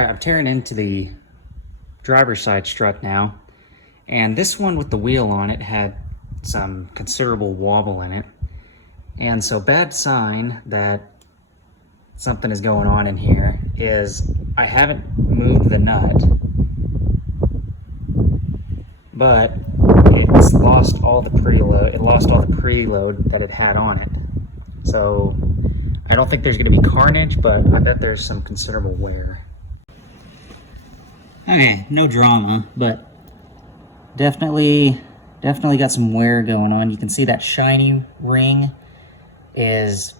All right, I'm tearing into the driver's side strut now, and this one with the wheel on it had some considerable wobble in it, and so bad sign that something is going on in here is I haven't moved the nut, but it's lost all the preload. It lost all the preload that it had on it. So I don't think there's going to be carnage, but I bet there's some considerable wear. Okay, no drama, but definitely got some wear going on. You can see that shiny ring is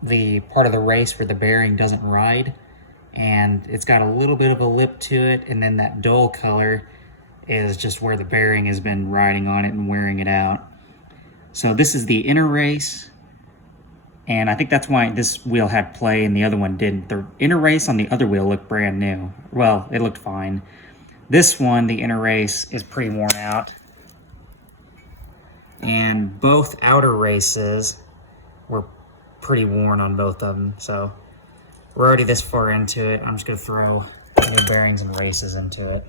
the part of the race where the bearing doesn't ride, and it's got a little bit of a lip to it, and then that dull color is just where the bearing has been riding on it and wearing it out. So this is the inner race, and I think that's why this wheel had play and the other one didn't. The inner race on the other wheel looked brand new. Well, it looked fine. This one, the inner race, is pretty worn out. And both outer races were pretty worn on both of them. So we're already this far into it. I'm just gonna throw new bearings and races into it.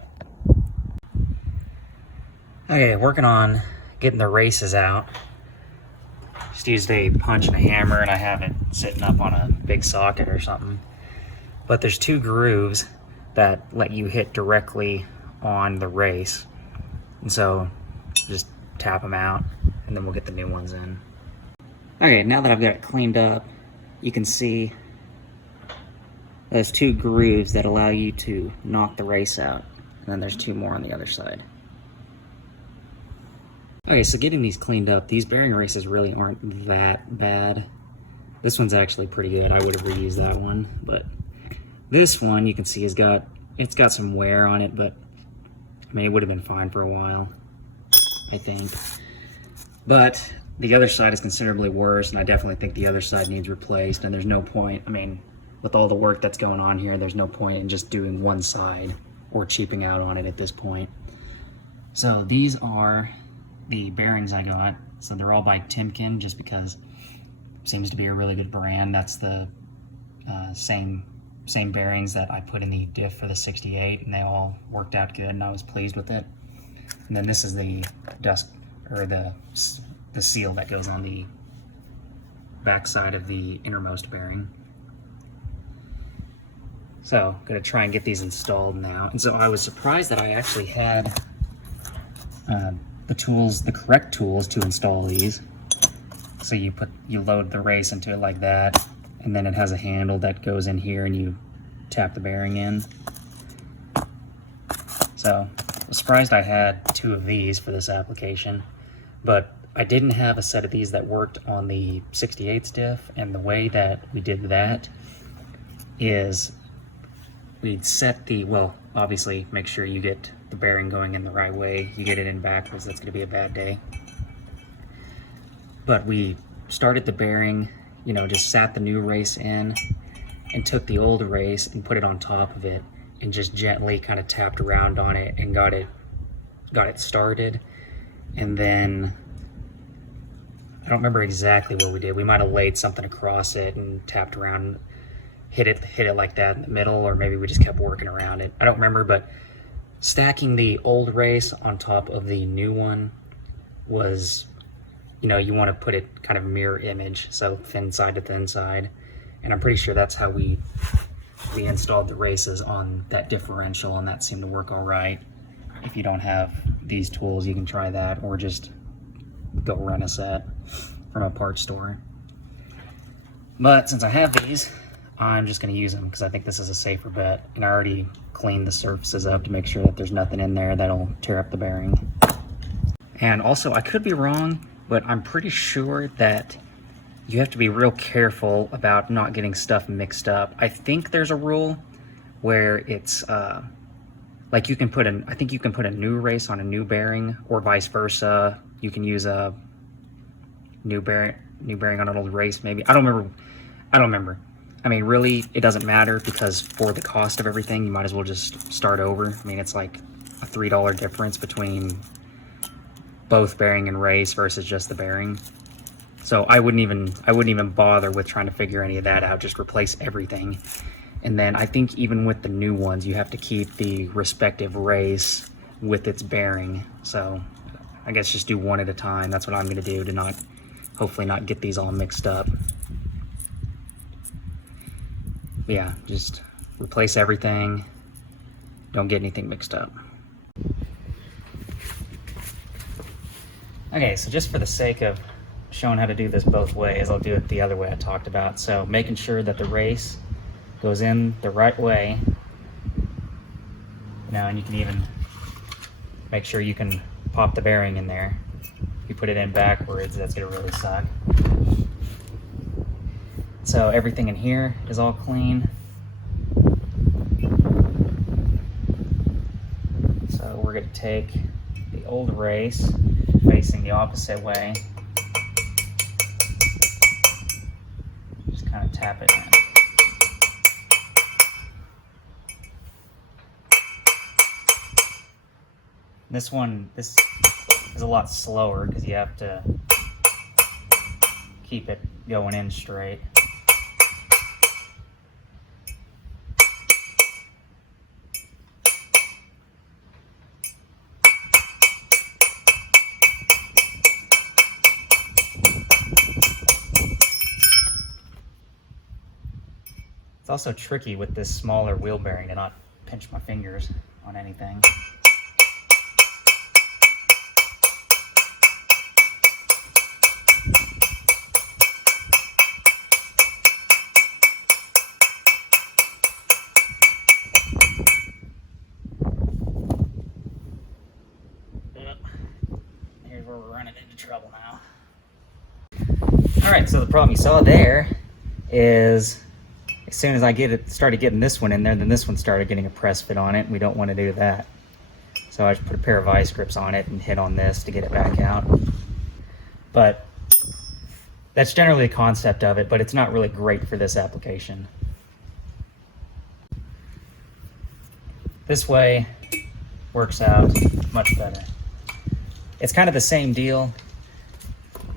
Okay, working on getting the races out. Just used a punch and a hammer, and I have it sitting up on a big socket or something. But there's two grooves that let you hit directly on the race. And so just tap them out, and then we'll get the new ones in. Okay, now that I've got it cleaned up, you can see those two grooves that allow you to knock the race out. And then there's two more on the other side. Okay, so getting these cleaned up, these bearing races really aren't that bad. This one's actually pretty good. I would have reused that one, but this one you can see it's got some wear on it, but I mean, it would have been fine for a while, I think. But the other side is considerably worse, and I definitely think the other side needs replaced, and there's no point, I mean, with all the work that's going on here, there's no point in just doing one side or cheaping out on it at this point. So these are the bearings I got. So they're all by Timken, just because it seems to be a really good brand. That's the same bearings that I put in the diff for the 68, and they all worked out good, and I was pleased with it. And then this is the dust, or the seal that goes on the back side of the innermost bearing. So I'm gonna try and get these installed now. And so I was surprised that I actually had the correct tools to install these. So you load the race into it like that, and then it has a handle that goes in here and you tap the bearing in. So I was surprised I had two of these for this application, but I didn't have a set of these that worked on the 68 diff, and the way that we did that is we'd set well, obviously make sure you get the bearing going in the right way. You get it in backwards, that's going to be a bad day. But we started the bearing, just sat the new race in and took the old race and put it on top of it and just gently kind of tapped around on it and got it started. And then I don't remember exactly what we did. We might have laid something across it and tapped around, hit it like that in the middle, or maybe we just kept working around it. I don't remember, but stacking the old race on top of the new one was, you want to put it kind of mirror image, so thin side to thin side. And I'm pretty sure that's how we installed the races on that differential, and that seemed to work all right. If you don't have these tools, you can try that, or just go rent a set from a parts store. But since I have these, I'm just going to use them because I think this is a safer bet, and I already cleaned the surfaces up to make sure that there's nothing in there that'll tear up the bearing. And also, I could be wrong, but I'm pretty sure that you have to be real careful about not getting stuff mixed up. I think there's a rule where it's like you can put I think you can put a new race on a new bearing, or vice versa. You can use a new bearing on an old race, maybe. I don't remember. I mean, really, it doesn't matter, because for the cost of everything, you might as well just start over. I mean, it's like a $3 difference between both bearing and race versus just the bearing. So I wouldn't even bother with trying to figure any of that out. Just replace everything And then I think even with the new ones, you have to keep the respective race with its bearing. So I guess just do one at a time. That's what I'm gonna do to hopefully not get these all mixed up. But yeah, just replace everything. Don't get anything mixed up. Okay, so just for the sake of showing how to do this both ways, I'll do it the other way I talked about. So making sure that the race goes in the right way. And you can even make sure you can pop the bearing in there. If you put it in backwards, that's gonna really suck. So everything in here is all clean. So we're gonna take the old race facing the opposite way. Just kind of tap it in. This is a lot slower because you have to keep it going in straight. It's also tricky with this smaller wheel bearing to not pinch my fingers on anything. Here's where we're running into trouble now. Alright, so the problem you saw there is as soon as I started getting this one in there, then this one started getting a press fit on it, and we don't want to do that. So I just put a pair of vice grips on it and hit on this to get it back out. But that's generally the concept of it, but it's not really great for this application. This way works out much better. It's kind of the same deal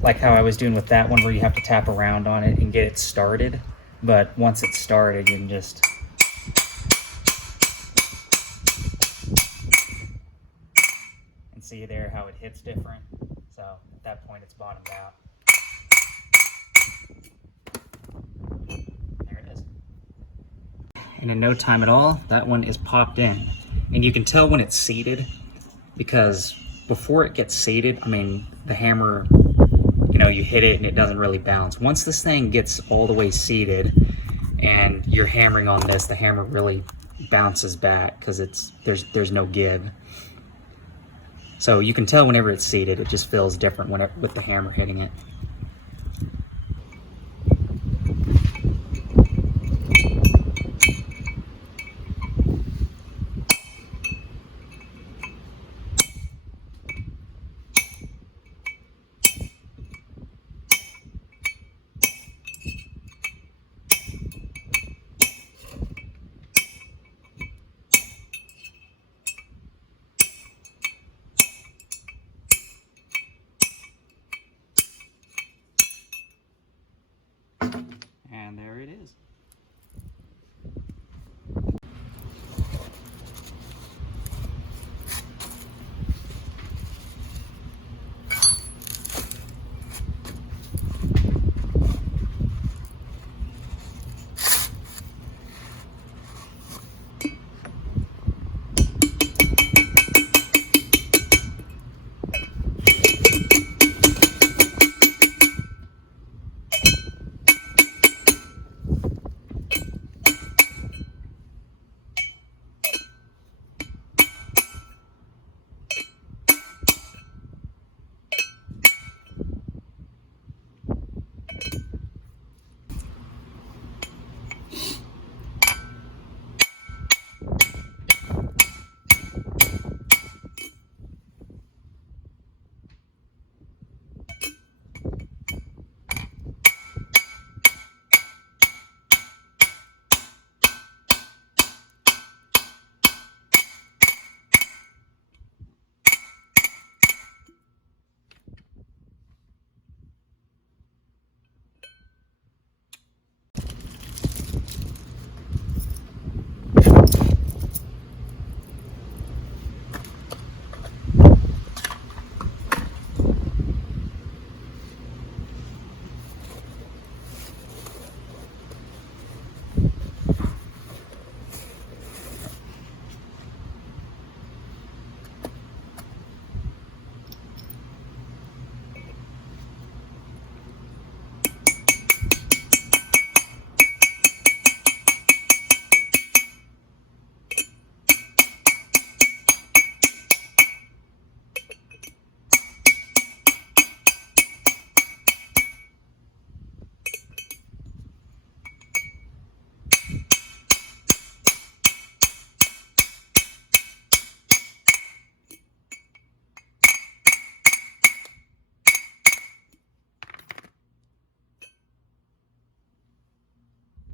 like how I was doing with that one, where you have to tap around on it and get it started. But once it's started, you can just and see there how it hits different. So at that point, it's bottomed out. There it is. And in no time at all, that one is popped in. And you can tell when it's seated, because before it gets seated, I mean, the hammer, you hit it and it doesn't really bounce. Once this thing gets all the way seated and you're hammering on this, the hammer really bounces back because there's no give. So you can tell whenever it's seated, it just feels different with the hammer hitting it.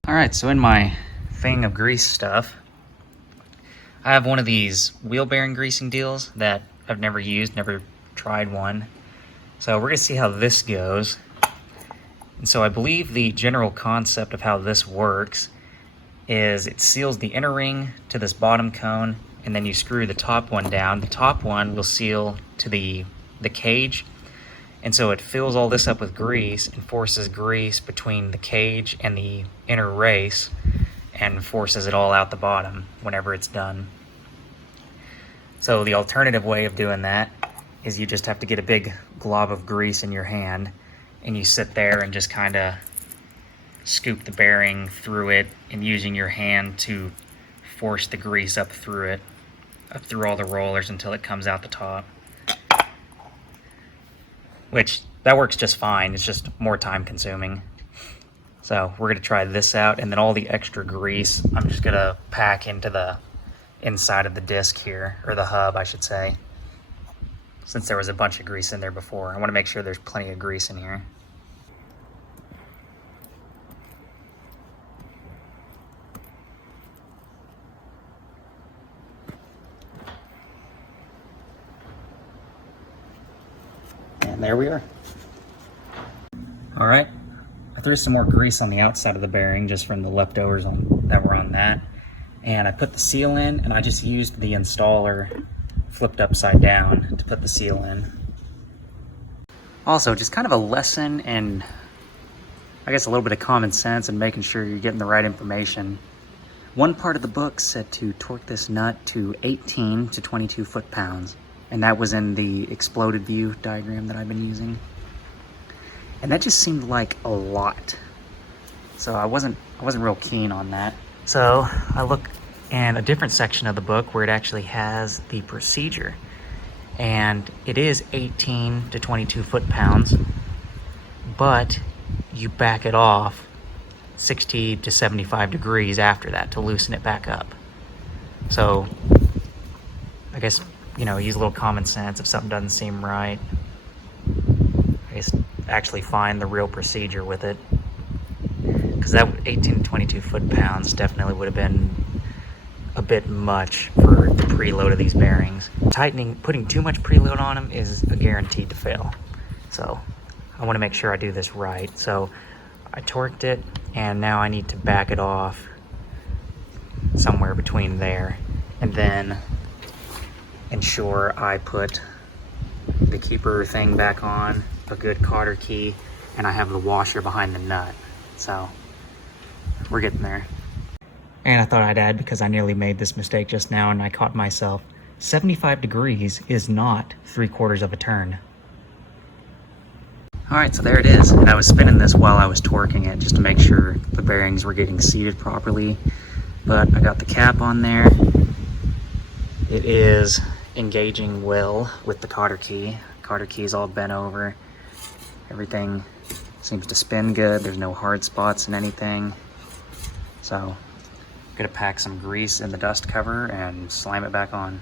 All right, so in my thing of grease stuff, I have one of these wheel bearing greasing deals that I've never used, never tried one. So we're gonna see how this goes. And so I believe the general concept of how this works is it seals the inner ring to this bottom cone, and then you screw the top one down. The top one will seal to the cage, and so it fills all this up with grease and forces grease between the cage and the inner race and forces it all out the bottom whenever it's done. So the alternative way of doing that is you just have to get a big glob of grease in your hand and you sit there and just kind of scoop the bearing through it and using your hand to force the grease up through it, up through all the rollers until it comes out the top. Which, that works just fine, it's just more time consuming. So we're gonna try this out, and then all the extra grease I'm just gonna pack into the inside of the disc here, or the hub I should say. Since there was a bunch of grease in there before, I wanna make sure there's plenty of grease in here. And there we are. All right, I threw some more grease on the outside of the bearing just from the leftovers that were on that. And I put the seal in, and I just used the installer flipped upside down to put the seal in. Also, just kind of a lesson in, I guess, a little bit of common sense and making sure you're getting the right information. One part of the book said to torque this nut to 18 to 22 foot-pounds. And that was in the exploded view diagram that I've been using. And that just seemed like a lot. So I wasn't real keen on that. So I look in a different section of the book where it actually has the procedure. And it is 18 to 22 foot-pounds, but you back it off 60 to 75 degrees after that to loosen it back up. So I guess, you know, use a little common sense. If something doesn't seem right, I guess actually find the real procedure with it. Because that 18 to 22 foot-pounds definitely would have been a bit much for the preload of these bearings. Putting too much preload on them is a guaranteed to fail. So I want to make sure I do this right. So I torqued it, and now I need to back it off somewhere between there, and then ensure I put the keeper thing back on, a good cotter key, and I have the washer behind the nut. So we're getting there. And I thought I'd add, because I nearly made this mistake just now and I caught myself, 75 degrees is not 3/4 of a turn. All right, so there it is. And I was spinning this while I was torquing it just to make sure the bearings were getting seated properly. But I got the cap on there. It is engaging well with the cotter key. Cotter key is all bent over. Everything seems to spin good. There's no hard spots in anything. So I'm gonna pack some grease in the dust cover and slime it back on.